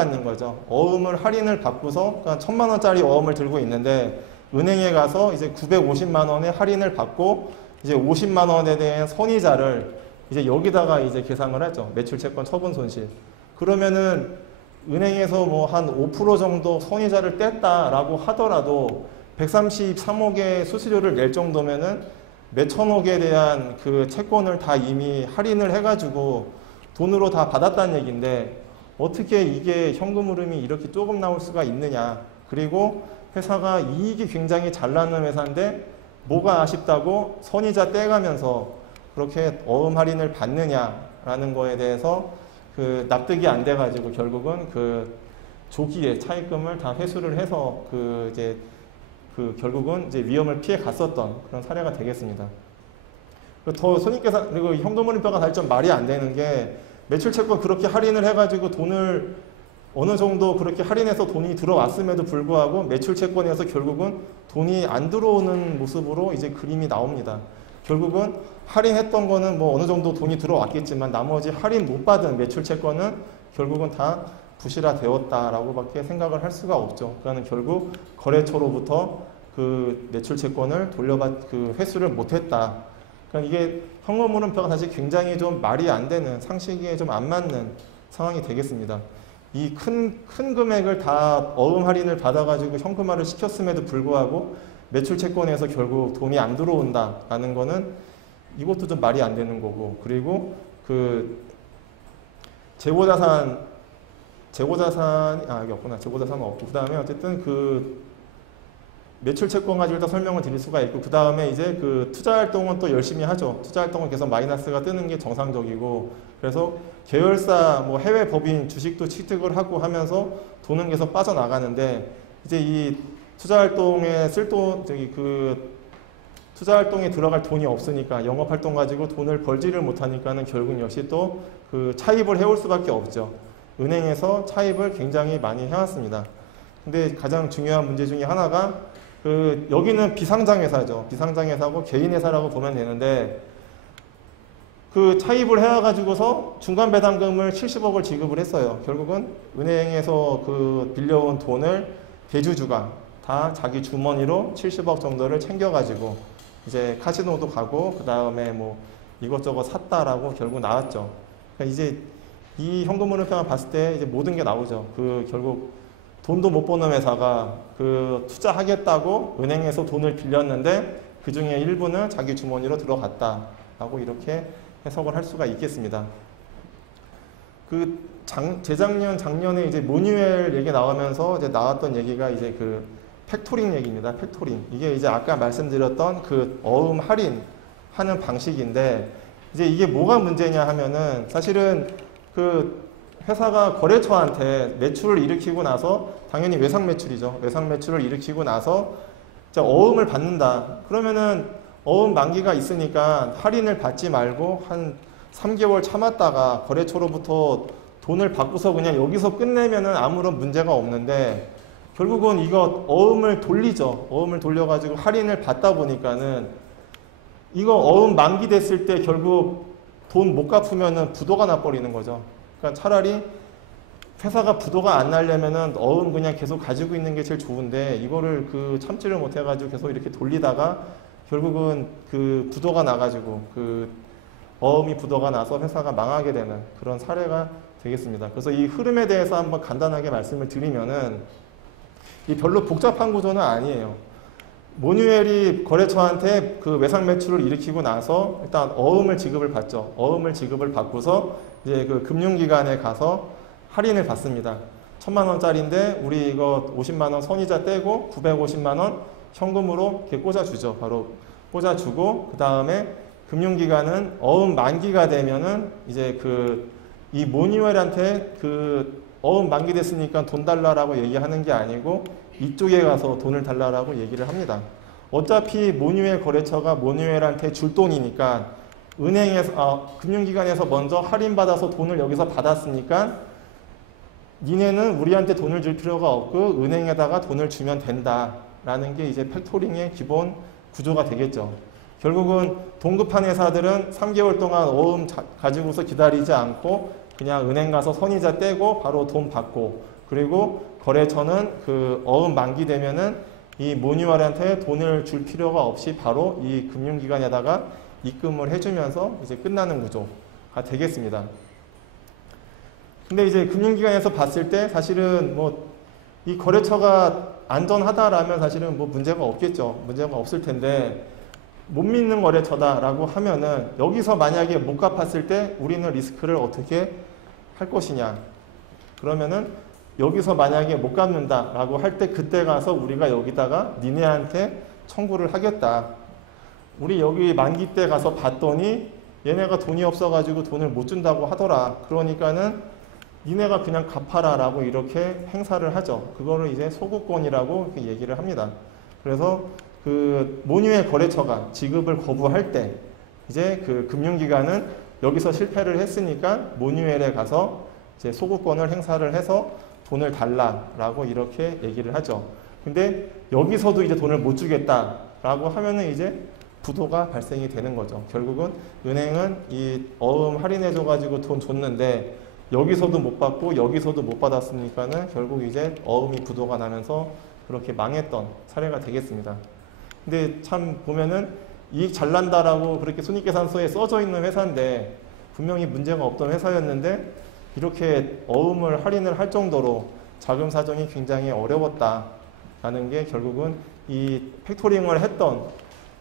받는 거죠. 어음을 할인을 받고서 그러니까 1,000만 원짜리 어음을 들고 있는데 은행에 가서 이제 950만 원의 할인을 받고 이제 50만 원에 대한 선이자를 이제 여기다가 이제 계산을 하죠. 매출 채권 처분 손실. 그러면은 은행에서 뭐 한 5% 정도 선이자를 뗐다라고 하더라도 133억의 수수료를 낼 정도면은 몇천억에 대한 그 채권을 다 이미 할인을 해가지고 돈으로 다 받았다는 얘기인데 어떻게 이게 현금 흐름이 이렇게 조금 나올 수가 있느냐. 그리고 회사가 이익이 굉장히 잘 나는 회사인데 뭐가 아쉽다고 선이자 떼가면서 그렇게 어음 할인을 받느냐라는 거에 대해서 그 납득이 안 돼가지고 결국은 그 조기에 차입금을 다 회수를 해서 결국은 이제 위험을 피해 갔었던 그런 사례가 되겠습니다. 더 손익계산 그리고 현금흐름표가 사실 좀 말이 안 되는 게 매출채권 그렇게 할인을 해가지고 돈을 어느 정도 그렇게 할인해서 돈이 들어왔음에도 불구하고 매출채권에서 결국은 돈이 안 들어오는 모습으로 이제 그림이 나옵니다. 결국은 할인했던 거는 뭐 어느 정도 돈이 들어왔겠지만 나머지 할인 못 받은 매출채권은 결국은 다 부실화되었다라고밖에 생각을 할 수가 없죠. 그러니까 결국 거래처로부터 그 매출채권을 그 회수를 못했다. 그러니까 이게 현금흐름표가 사실 굉장히 좀 말이 안 되는 상식에 좀 안 맞는 상황이 되겠습니다. 이 큰 금액을 다 어음 할인을 받아가지고 현금화를 시켰음에도 불구하고 매출채권에서 결국 돈이 안 들어온다라는 거는 이것도 좀 말이 안 되는 거고 그리고 그 재고자산이 여기 없구나. 재고자산은 없고 그 다음에 어쨌든 그 매출채권 가지고 일단 설명을 드릴 수가 있고 그 다음에 이제 그 투자활동은 또 열심히 하죠. 투자활동은 계속 마이너스가 뜨는 게 정상적이고 그래서 계열사 뭐 해외 법인 주식도 취득을 하고 하면서 돈은 계속 빠져나가는데 이제 이 투자활동에 투자활동에 들어갈 돈이 없으니까 영업활동 가지고 돈을 벌지를 못하니까는 결국 역시 또 그 차입을 해올 수밖에 없죠. 은행에서 차입을 굉장히 많이 해왔습니다. 근데 가장 중요한 문제 중에 하나가 여기는 비상장회사죠. 비상장회사고 개인회사라고 보면 되는데 그 차입을 해와가지고서 중간 배당금을 70억을 지급을 했어요. 결국은 은행에서 그 빌려온 돈을 대주주가 다 자기 주머니로 70억 정도를 챙겨가지고 이제 카지노도 가고 그 다음에 뭐 이것저것 샀다라고 결국 나왔죠. 그러니까 이제 이 현금흐름표만 봤을 때 이제 모든 게 나오죠. 결국 돈도 못 버는 회사가 투자하겠다고 은행에서 돈을 빌렸는데 그 중에 일부는 자기 주머니로 들어갔다라고 이렇게 해석을 할 수가 있겠습니다. 재작년, 작년에 이제 모뉴엘 얘기 나오면서 이제 나왔던 얘기가 이제 그 팩토링 얘기입니다. 팩토링. 이게 이제 아까 말씀드렸던 그 어음 할인 하는 방식인데 이제 이게 뭐가 문제냐 하면은 사실은 그 회사가 거래처한테 매출을 일으키고 나서 당연히 외상 매출이죠. 외상 매출을 일으키고 나서 어음을 받는다. 그러면은 어음 만기가 있으니까 할인을 받지 말고 한 3개월 참았다가 거래처로부터 돈을 받고서 그냥 여기서 끝내면은 아무런 문제가 없는데 결국은 이거 어음을 돌리죠. 어음을 돌려가지고 할인을 받다 보니까는 이거 어음 만기 됐을 때 결국 돈 못 갚으면은 부도가 나버리는 거죠. 그러니까 차라리 회사가 부도가 안 나려면은 어음 그냥 계속 가지고 있는 게 제일 좋은데 이거를 참지를 못해가지고 계속 이렇게 돌리다가 결국은 부도가 나가지고 어음이 부도가 나서 회사가 망하게 되는 그런 사례가 되겠습니다. 그래서 이 흐름에 대해서 한번 간단하게 말씀을 드리면은 이 별로 복잡한 구조는 아니에요. 모뉴엘이 거래처한테 그 외상 매출을 일으키고 나서 일단 어음을 지급을 받죠. 어음을 지급을 받고서 이제 그 금융기관에 가서 할인을 받습니다. 1,000만 원짜리인데 우리 이거 50만 원 선이자 떼고 950만 원 현금으로 이렇게 꽂아주죠. 바로 꽂아주고 그 다음에 금융기관은 어음 만기가 되면은 이제 이 모뉴엘한테 어음 만기 됐으니까 돈 달라라고 얘기하는 게 아니고 이쪽에 가서 돈을 달라라고 얘기를 합니다. 어차피 모뉴엘 거래처가 모뉴엘한테 줄 돈이니까 금융기관에서 먼저 할인받아서 돈을 여기서 받았으니까 니네는 우리한테 돈을 줄 필요가 없고 은행에다가 돈을 주면 된다라는 게 이제 팩토링의 기본 구조가 되겠죠. 결국은 동급한 회사들은 3개월 동안 어음 가지고서 기다리지 않고 그냥 은행 가서 선이자 떼고 바로 돈 받고, 그리고 거래처는 그 어음 만기되면은 이 모뉴얼한테 돈을 줄 필요가 없이 바로 이 금융기관에다가 입금을 해주면서 이제 끝나는 구조가 되겠습니다. 근데 이제 금융기관에서 봤을 때 사실은 뭐 이 거래처가 안전하다라면 사실은 뭐 문제가 없겠죠. 문제가 없을 텐데, 못 믿는 거래처다라고 하면은 여기서 만약에 못 갚았을 때 우리는 리스크를 어떻게 할 것이냐. 그러면은 여기서 만약에 못 갚는다라고 할 때 그때 가서 우리가 여기다가 니네한테 청구를 하겠다. 우리 여기 만기 때 가서 봤더니 얘네가 돈이 없어가지고 돈을 못 준다고 하더라. 그러니까는 니네가 그냥 갚아라 라고 이렇게 행사를 하죠. 그거를 이제 소구권이라고 이렇게 얘기를 합니다. 그래서 그 모뉴의 거래처가 지급을 거부할 때 이제 그 금융기관은 여기서 실패를 했으니까 모뉴엘에 가서 이제 소구권을 행사를 해서 돈을 달라라고 이렇게 얘기를 하죠. 근데 여기서도 이제 돈을 못 주겠다라고 하면은 이제 부도가 발생이 되는 거죠. 결국은 은행은 이 어음 할인해줘가지고 돈 줬는데 여기서도 못 받고 여기서도 못 받았으니까는 결국 이제 어음이 부도가 나면서 그렇게 망했던 사례가 되겠습니다. 근데 참 보면은 이익 잘 난다라고 그렇게 손익계산서에 써져 있는 회사인데 분명히 문제가 없던 회사였는데 이렇게 어음을 할인을 할 정도로 자금 사정이 굉장히 어려웠다라는 게 결국은 이 팩토링을 했던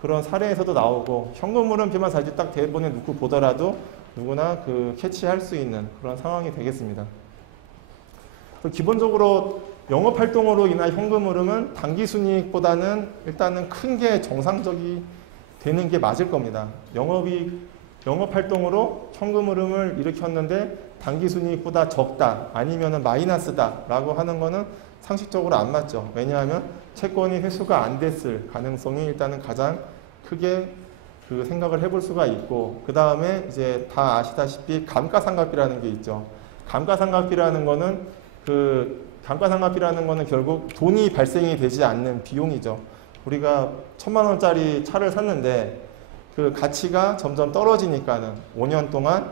그런 사례에서도 나오고, 현금 흐름표만 사실 딱 대본에 놓고 보더라도 누구나 그 캐치할 수 있는 그런 상황이 되겠습니다. 기본적으로 영업활동으로 인한 현금 흐름은 당기순이익보다는 일단은 큰 게 정상적이 되는 게 맞을 겁니다. 영업활동으로 현금 흐름을 일으켰는데 당기순이익보다 적다 아니면 마이너스다 라고 하는 거는 상식적으로 안 맞죠. 왜냐하면 채권이 회수가 안 됐을 가능성이 일단은 가장 크게 그 생각을 해볼 수가 있고, 그 다음에 이제 다 아시다시피 감가상각비라는 게 있죠. 감가상각비라는 거는 결국 돈이 발생이 되지 않는 비용이죠. 우리가 1,000만 원짜리 차를 샀는데 그 가치가 점점 떨어지니까는 5년 동안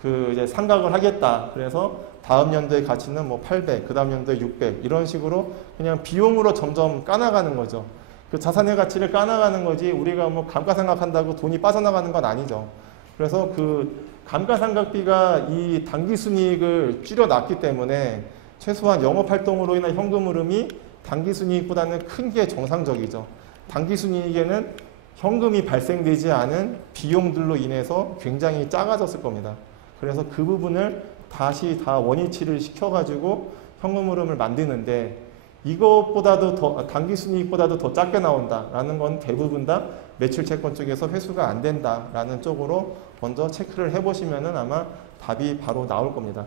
그 이제 상각을 하겠다. 그래서 다음 연도의 가치는 뭐 800, 그 다음 연도에 600 이런 식으로 그냥 비용으로 점점 까나가는 거죠. 그 자산의 가치를 까나가는 거지 우리가 뭐 감가상각한다고 돈이 빠져나가는 건 아니죠. 그래서 그 감가상각비가 이 당기순이익을 줄여놨기 때문에 최소한 영업활동으로 인한 현금 흐름이 당기순이익보다는 큰 게 정상적이죠. 당기순이익에는 현금이 발생되지 않은 비용들로 인해서 굉장히 작아졌을 겁니다. 그래서 그 부분을 다시 다 원위치를 시켜가지고 현금 흐름을 만드는데, 이것보다도 더 당기순이익보다도 더 작게 나온다라는 건 대부분 다 매출채권 쪽에서 회수가 안 된다라는 쪽으로 먼저 체크를 해보시면은 아마 답이 바로 나올 겁니다.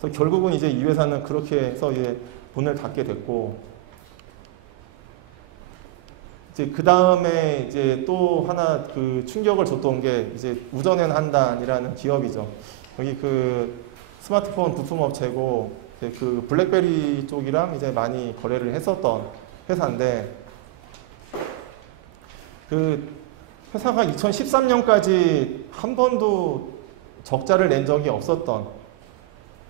그래서 결국은 이제 이 회사는 그렇게 해서 이제 문을 닫게 됐고, 이제 그 다음에 이제 또 하나 그 충격을 줬던 게 이제 우전앤한단이라는 기업이죠. 여기 그 스마트폰 부품 업체고 그 블랙베리 쪽이랑 이제 많이 거래를 했었던 회사인데, 그 회사가 2013년까지 한 번도 적자를 낸 적이 없었던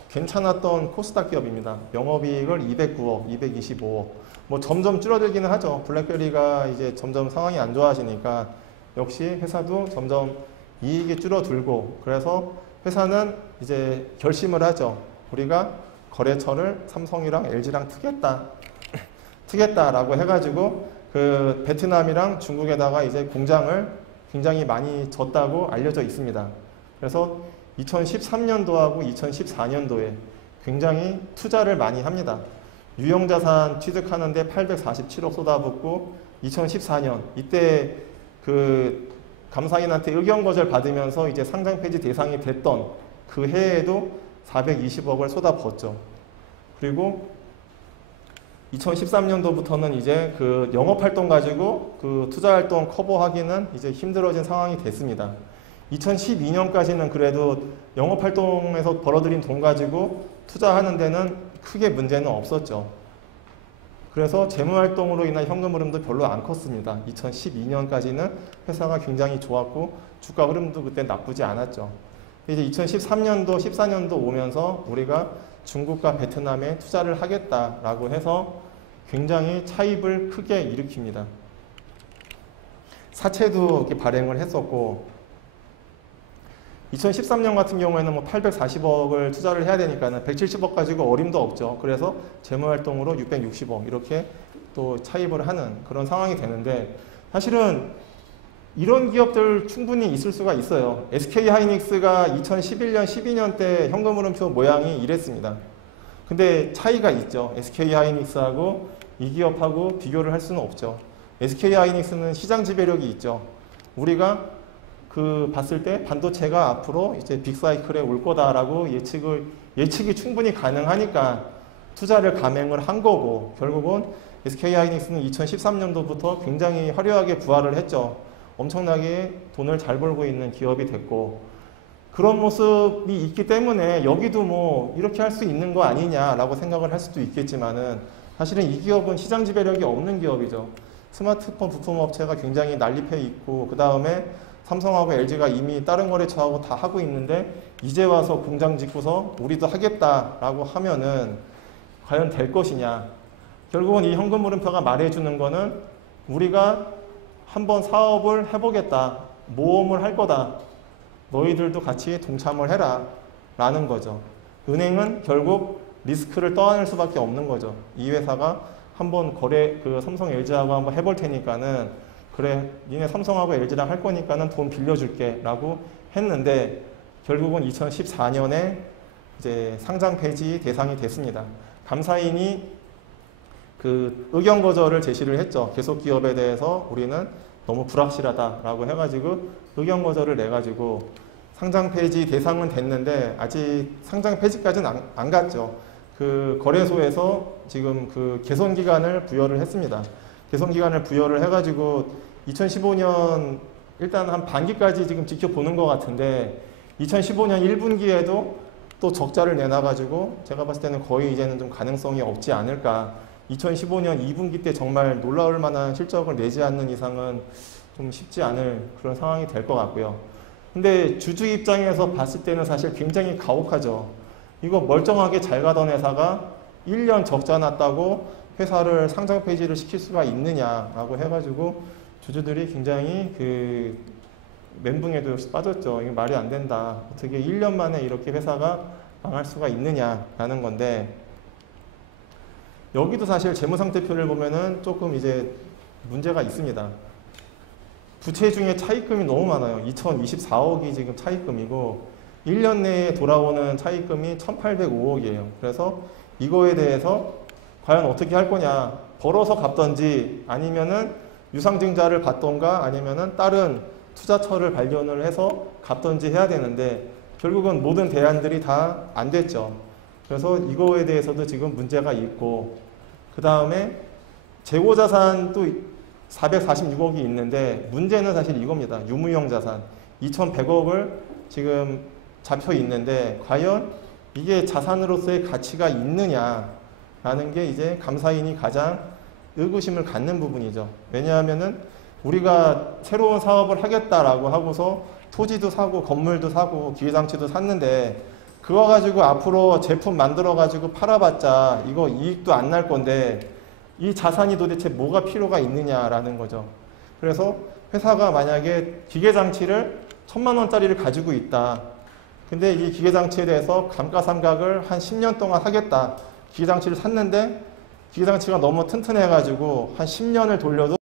괜찮았던 코스닥 기업입니다. 영업이익을 209억, 225억. 뭐 점점 줄어들기는 하죠. 블랙베리가 이제 점점 상황이 안 좋아지니까 역시 회사도 점점 이익이 줄어들고, 그래서 회사는 이제 결심을 하죠. 우리가 거래처를 삼성이랑 LG랑 트겠다라고 해가지고 그 베트남이랑 중국에다가 이제 공장을 굉장히 많이 졌다고 알려져 있습니다. 그래서 2013년도하고 2014년도에 굉장히 투자를 많이 합니다. 유형자산 취득하는데 847억 쏟아붓고, 2014년 이때 그 감사인한테 의견 거절 받으면서 이제 상장 폐지 대상이 됐던 그 해에도 420억을 쏟아붓었죠. 그리고 2013년도부터는 이제 그 영업활동 가지고 그 투자활동 커버하기는 이제 힘들어진 상황이 됐습니다. 2012년까지는 그래도 영업활동에서 벌어들인 돈 가지고 투자하는 데는 크게 문제는 없었죠. 그래서 재무활동으로 인한 현금 흐름도 별로 안 컸습니다. 2012년까지는 회사가 굉장히 좋았고 주가 흐름도 그때 나쁘지 않았죠. 이제 2013년도, 14년도 오면서 우리가 중국과 베트남에 투자를 하겠다라고 해서 굉장히 차입을 크게 일으킵니다. 사채도 이렇게 발행을 했었고, 2013년 같은 경우에는 뭐 840억을 투자를 해야 되니까는 170억 가지고 어림도 없죠. 그래서 재무활동으로 660억 이렇게 또 차입을 하는 그런 상황이 되는데, 사실은 이런 기업들 충분히 있을 수가 있어요. SK하이닉스가 2011년, 12년 때 현금흐름표 모양이 이랬습니다. 근데 차이가 있죠. SK하이닉스하고 이 기업하고 비교를 할 수는 없죠. SK하이닉스는 시장 지배력이 있죠. 우리가 봤을 때 반도체가 앞으로 이제 빅사이클에 올 거다라고 예측이 충분히 가능하니까 투자를 감행을 한 거고, 결국은 SK하이닉스는 2013년도부터 굉장히 화려하게 부활을 했죠. 엄청나게 돈을 잘 벌고 있는 기업이 됐고, 그런 모습이 있기 때문에 여기도 뭐 이렇게 할 수 있는 거 아니냐라고 생각을 할 수도 있겠지만은, 사실은 이 기업은 시장 지배력이 없는 기업이죠. 스마트폰 부품 업체가 굉장히 난립해 있고, 그 다음에 삼성하고 LG가 이미 다른 거래처하고 다 하고 있는데 이제 와서 공장 짓고서 우리도 하겠다라고 하면은 과연 될 것이냐. 결국은 이 현금흐름표가 말해주는 거는 우리가 한번 사업을 해보겠다, 모험을 할 거다, 너희들도 같이 동참을 해라 라는 거죠. 은행은 결국 리스크를 떠안을 수밖에 없는 거죠. 이 회사가 한번 삼성 LG하고 한번 해볼 테니까는, 그래 니네 삼성하고 LG랑 할 거니까는 돈 빌려줄게 라고 했는데, 결국은 2014년에 이제 상장 폐지 대상이 됐습니다. 감사인이 의견 거절을 제시를 했죠. 계속 기업에 대해서 우리는 너무 불확실하다라고 해가지고 의견 거절을 내가지고 상장 폐지 대상은 됐는데, 아직 상장 폐지까지는 안 갔죠. 거래소에서 지금 개선 기간을 부여를 했습니다. 개선 기간을 부여를 해가지고 2015년 일단 한 반기까지 지금 지켜보는 것 같은데, 2015년 1분기에도 또 적자를 내놔가지고 제가 봤을 때는 거의 이제는 좀 가능성이 없지 않을까. 2015년 2분기 때 정말 놀라울 만한 실적을 내지 않는 이상은 좀 쉽지 않을 그런 상황이 될 것 같고요. 근데 주주 입장에서 봤을 때는 사실 굉장히 가혹하죠. 이거 멀쩡하게 잘 가던 회사가 1년 적자 났다고 회사를 상장 폐지를 시킬 수가 있느냐라고 해가지고 주주들이 굉장히 멘붕에도 빠졌죠. 이게 말이 안 된다. 어떻게 1년 만에 이렇게 회사가 망할 수가 있느냐라는 건데, 여기도 사실 재무상태표를 보면은 조금 이제 문제가 있습니다. 부채 중에 차입금이 너무 많아요. 2024억이 지금 차입금이고 1년 내에 돌아오는 차입금이 1,805억이에요. 그래서 이거에 대해서 과연 어떻게 할 거냐, 벌어서 갚던지 아니면은 유상증자를 받던가 아니면은 다른 투자처를 발견을 해서 갚던지 해야 되는데, 결국은 모든 대안들이 다 안 됐죠. 그래서 이거에 대해서도 지금 문제가 있고, 그 다음에 재고자산도 446억이 있는데, 문제는 사실 이겁니다. 유무형 자산 2,100억을 지금 잡혀 있는데, 과연 이게 자산으로서의 가치가 있느냐라는 게 이제 감사인이 가장 의구심을 갖는 부분이죠. 왜냐하면은 우리가 새로운 사업을 하겠다라고 하고서 토지도 사고 건물도 사고 기계장치도 샀는데, 그거 가지고 앞으로 제품 만들어 가지고 팔아봤자 이거 이익도 안 날 건데 이 자산이 도대체 뭐가 필요가 있느냐라는 거죠. 그래서 회사가 만약에 기계장치를 1,000만 원짜리를 가지고 있다. 근데 이 기계장치에 대해서 감가상각을 한 10년 동안 하겠다. 기계장치를 샀는데 기계장치가 너무 튼튼해가지고 한 10년을 돌려도